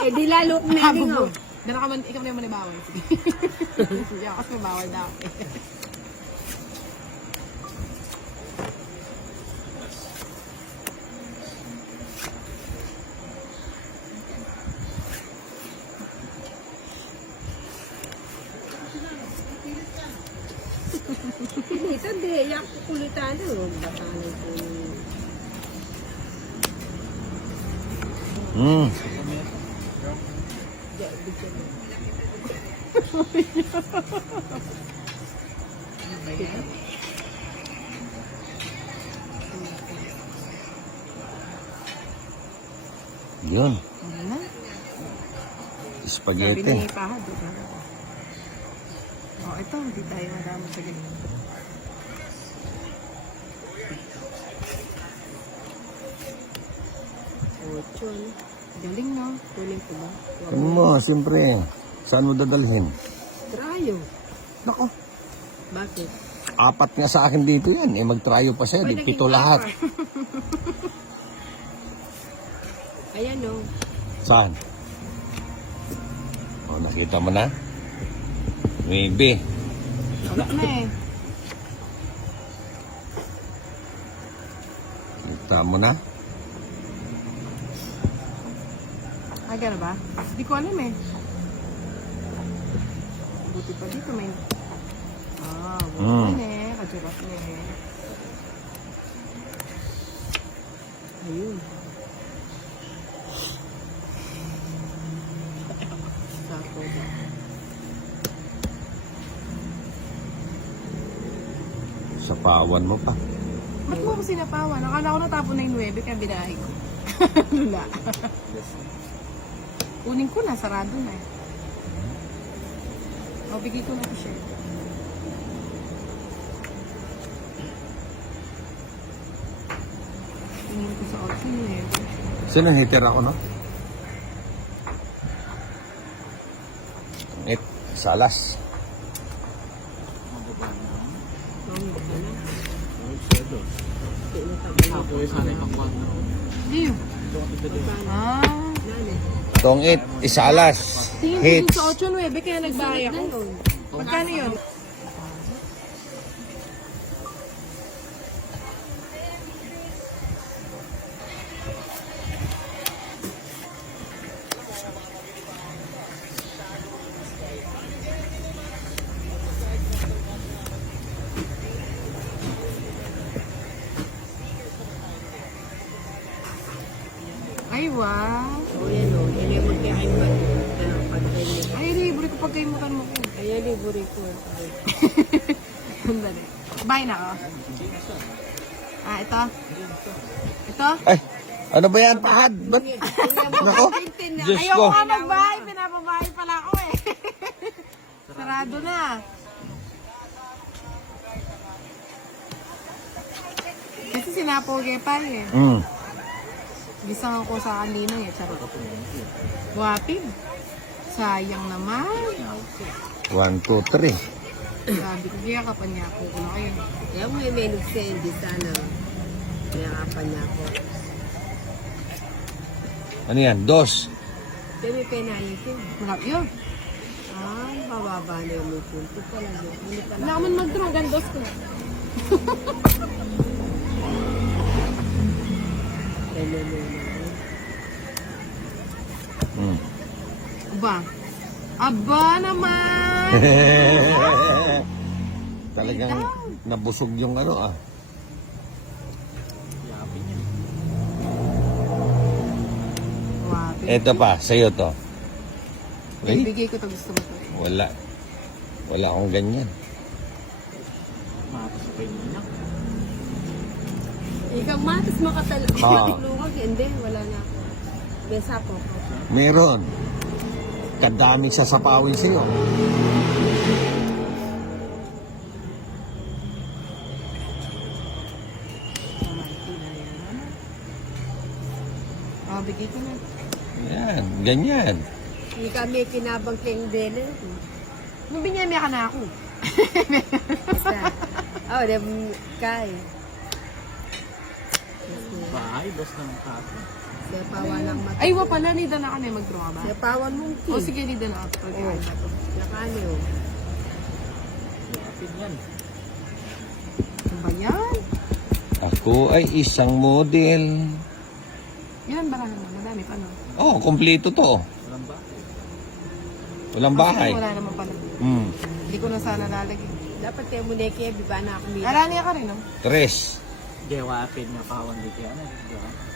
Eh di lalo kumiling oh. Dala ka man, ikaw na yung manibawal. Sige. Hindi ako kasi bawal na ako. Dito di, yung kukulitan oh. Batalan ko. Yun. Ano na? Spaghetti. Sabi na ipahad. Oh, ito, hindi tayo madama sa ganyan. Ochon. Galing, no? Kunin ko ba? Ano mo, siyempre. Saan mo dadalhin? Trayo. Nako. Bakit? 4 nga sa akin dito yan. Eh, mag-tryo pa siya. Ay, Di 7 naging lahat. apat. Ayan oh. Saan? O, nakita mo na? Maybe. Wala na eh. Nakita mo na? Ah, gano'n ba? Hindi ko alam eh. Buti pa dito may... Ah, buti na eh. Kajurat na eh. Ayun. Sako ba? Sa pawan mo pa. Ba't mo ako sinapawan? Akala ko natapon na yung 9 kaya binahay ko. Lula. Kunin ko na, sarado na eh. O, bigay ko na po siya. Tingin ko sa option eh. Sino hater ako, no? Salas. Diyo. Ah. Tongit, isalas. Tingin ko Hits. dun sa 8-9 kaya nagbahay ako. Magkano yun? Ay, wow. O yan o. Yan yung magkakaiman. Pagkain. Ay, libre ko pagkaimutan mo ko. Ayan, libre ko. Sandali. Bye na ako. Ah, ito. Ito? Ay, ano ba yan, pahad? Ba't? Nako, Diyos ko. Ayoko nga magbahay. Pinapabahay pala ako eh. Sarado na. Kasi sinapoge pa eh. Gisang ako sa kanina eh. Charot. Wapig. Sayang naman. 1, 2, 3. Sabi ko, kaya kapanyako ko na kayo. Kaya mo yung may nag-send sana. Kaya kapanya ko. Ano yan? 2. Kaya may penayos yun. Marap yun. Ay, mababa na yung may punto pala. Hindi pala. Wala ka man mag-draw. Gandos ko. Aba. Aba naman! Talagang nabusog yung ano ah. Wapig. Eto pa, sa'yo to. Wait, Ibigay ko to gusto mo to. wala. Wala akong ganyan. Ikaw matas makatulungag. Ah. Hindi, wala na ako. May sapo ko. Meron. Kadami sa sapawin sa'yo. Ah, bigay ko na. Yan, ganyan. Hindi kami kinabang kayong dele. Nung binyami ka na ako. Basta. Oh, dem kay. Bahay, boss ng tato. Sa pawan ng mata. Ay, wa pala, nida na ka na mag-draw ka ba? Sa pawan mong O kin. sige, nida na ako. Oo. Lakani o. Ano ba yan? Ako ay isang model. Ilan ba ka naman? Madami pa, no? Oh, kompleto to. Walang bahay. Wala naman pala. Hmm. Hindi ko na sana lalagay. Dapat kayo muna kaya biba na ako mila. Arani ka rin, no? Tres. Dewa apid na kawan dito yan.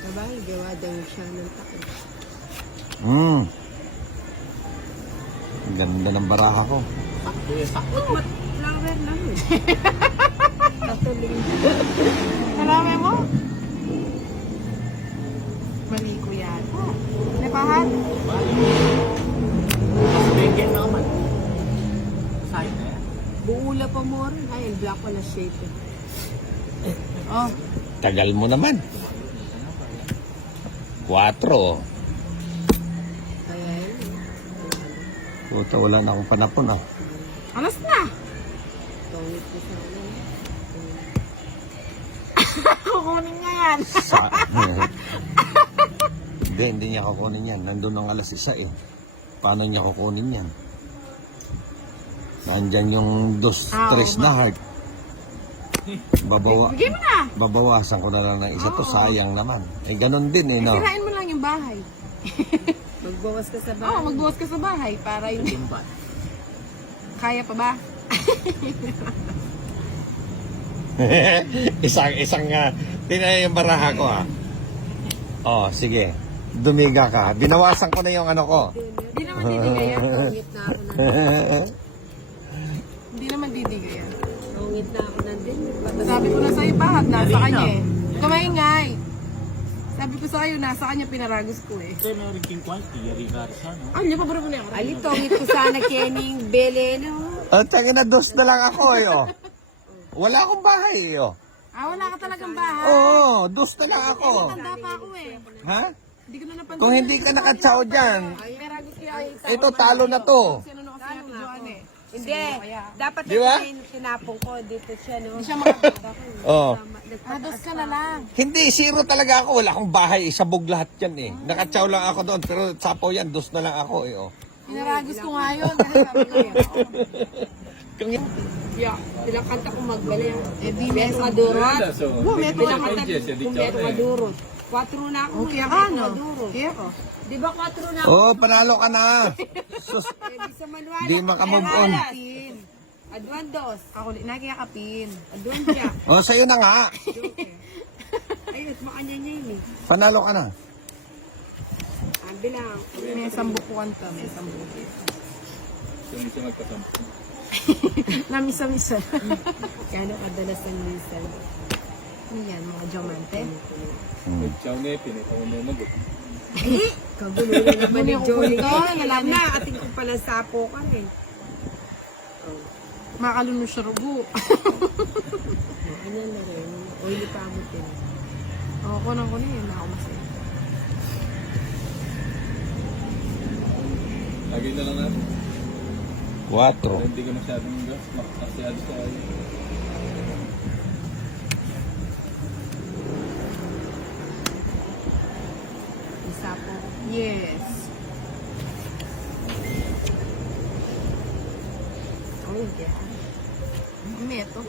Diba? Gawa daw siya ng takot. Hmm. Ang ganda ng baraha ko. Flower lang eh. Katuling. Marami mo? Mali ko yata. Napahan? Bigyan naman. Sa'yo na yan. Buula pa mo rin. Ay, ang black wala shape eh. Oh. Tagal mo naman. 4. Kaya yun. Puta, wala na akong panapon ah. Alas na! Tongit ko sa ano. Kukunin nga yan. Sa... hindi niya kukunin yan. Nandun ang alas 1 eh. Paano niya kukunin yan? Nandyan yung 2-3 na heart. Bigay mo na! Babawasan ko na lang ng isa to. Sayang naman. Eh, ganun din eh, no? Sirain mo lang yung bahay. Magbawas ka sa Oo, bahay. magbukas ka sa bahay para hindi. Timbat. Kaya pa ba? isang tinay yung baraha ko ah. Oh, sige. Dumiga ka. Binawasan ko na yung ano ko. Hindi naman didigay yan. Tongit na ako ng Hindi naman didigay yan. Tongit na ako ng din. Sabi ko na sa'yo, bakit nasa kanya eh. Kumaingay. Sabi ko sa'yo, nasa kanya pinaragos ko eh. Ito na rin king quality. Yari ka rin siya, no? Ah, hindi pa bro mo na ako. Ali, tongit ko sana kening beleno. At tangin na 2 na lang ako eh, oh. Wala akong bahay eh, oh. Ah, wala ka talagang bahay. Oo, 2 na lang ako. Tanda pa ako eh. Ha? Hindi ko na napansin. Kung hindi ka nakatsaw dyan, Pinaragos kaya ay ito talo na to. sino na kasi natin Joanne eh. Hindi. Dapat Di ba? tinapong ko. Dito siya, no? Hindi siya makapagda ko. Oh. Ah, dos ka na lang. Hindi, 0 talaga ako. Wala akong bahay. Sabog lahat yan eh. Nakatsaw lang ako doon. Pero sapo yan, 2 na lang ako eh, oh. Pinaragos ko nga yun. Kasi sabi ko yun. Kung Yeah. Bilang kanta ko magbali. Eh, di Meto ka durot. Meto ka Kung meto ka durot. 4 na ako. Okay meto ka, no? durot. Kaya ko. Di ba 4 na ako? Oh, panalo ka na. Sus, Eh, di sa manual. di makamove on. Aduan dos. Ako, nakikakapin. Aduan siya. Oh, sa'yo na nga. Ayos, makanya niya yun eh. Panalo ka na. Ang bilang. May sambukuan ka. May sambukuan. Sumisi magkasampo. Namisa-misa. Kano kadalas ang minsan. Ano yan, mga diamante? Chow na pinakaw mo mag. Kagulo na naman ni Jolie. Kukunta, Alam na, ating kong pala sapo ka rin. Makaluno siya rugo. Ano na rin. Oily pa mo din. Oo, kunang ko na yun. Ako masaya. Lagay na lang natin. 4. Hindi ka masyadong gas. Makasyado sa ayo. Isa po. Yes. Oh, hindi. Meto.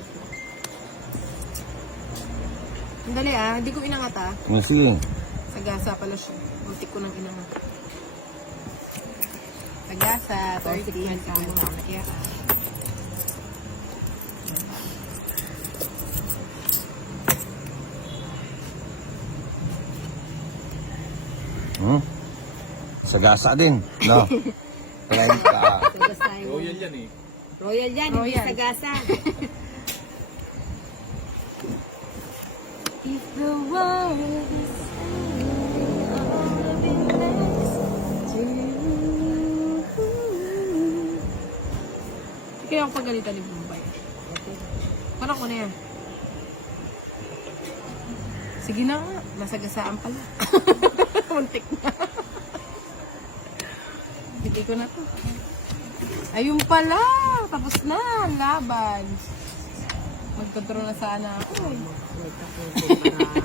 Dali ah, hindi ko inangat ah. Sige. Sagasa pala siya. Muntik ko nang inangat. Sagasa, 30. Ka mo na kaya ah. Hmm? Sagasa din. No? 30. Sagasahin. Royal yan eh. Royal yan, hindi Royal. sagasa. If the world is ending, all of it next to you. Kaya ako pagalitan ni Bombay. Parang ko na yan. Sige na nga, nasagasaan pala. Muntik na. Bigay ko na to. Ayun pala, tapos na ang laban. Magtuturo na sana ako. Wait ako, para